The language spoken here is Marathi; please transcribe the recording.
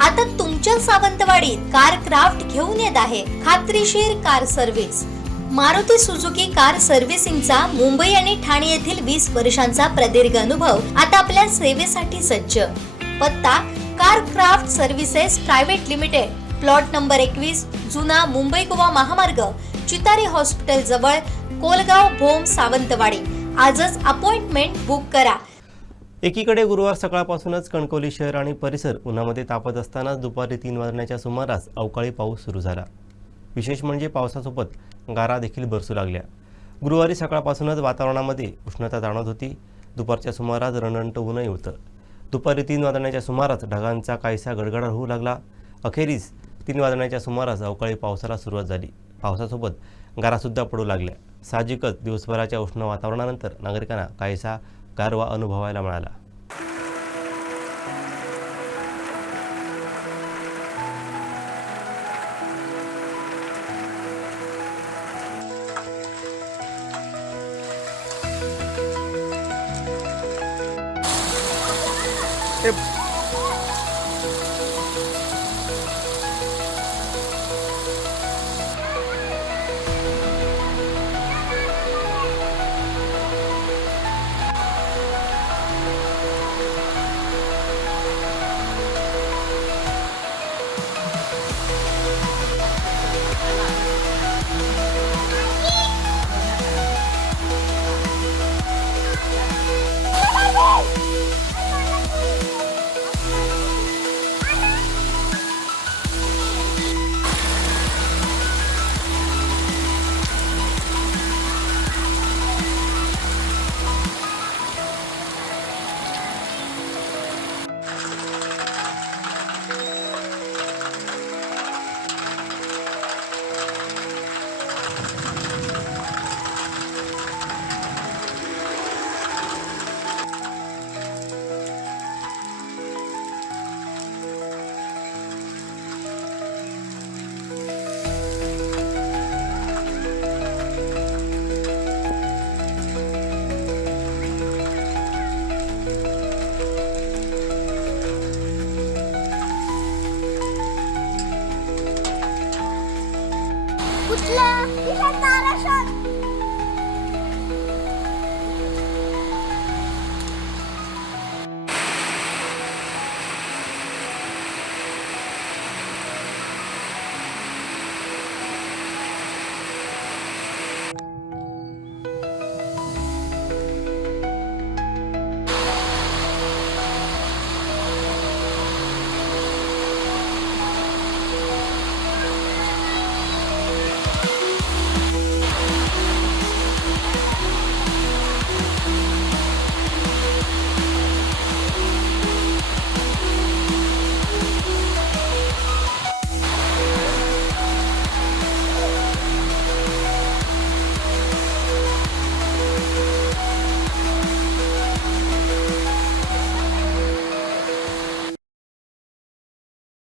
आता तुमच्या सावंतवाडीत कार क्राफ्ट घेऊन येत आहे खात्रीशीर car service. Maruti Suzuki car सर्व्हिसिंगचा मुंबई आणि ठाणे येथील 20 वर्षांचा प्रदीर्घ अनुभव आता आपल्या सेवेसाठी सज्ज। पत्ता car craft services private limited, plot number 21, जुना मुंबई गोवा महामार्ग, चितारी हॉस्पिटल जवळ, कोलगाव भोम, सावंतवाडी। आजच अपॉइंटमेंट बुक करा। एकीकडे गुरुवार सकाळपासूनच कणकवली शहर आणि परिसर उन्हामध्ये तापत असताना दुपारी 3 वाजण्याच्या सुमारास अवकाळी पाऊस सुरू झाला। विशेष म्हणजे पावसासोबत गारा देखील बरसू लागल्या। गुरुवारी सकाळपासूनच वातावरणामध्ये उष्णता जाणवत होती। दुपारच्या सुमारास रणरणट ऊनही होतं। दुपारी 3 वाजण्याच्या सुमारास ढगांचा काहीसा गडगडाट होऊ लागला। अखेरीस 3 वाजण्याच्या सुमारास अवकाळी पावसाला सुरुवात झाली। पावसासोबत गारासुद्धा पडू लागल्या। साहजिकच दिवसभराच्या उष्ण वातावरणानंतर नागरिकांना काहीसा गारवा अनुभवायला मिळाला। कुठला? तिला तारा शोध.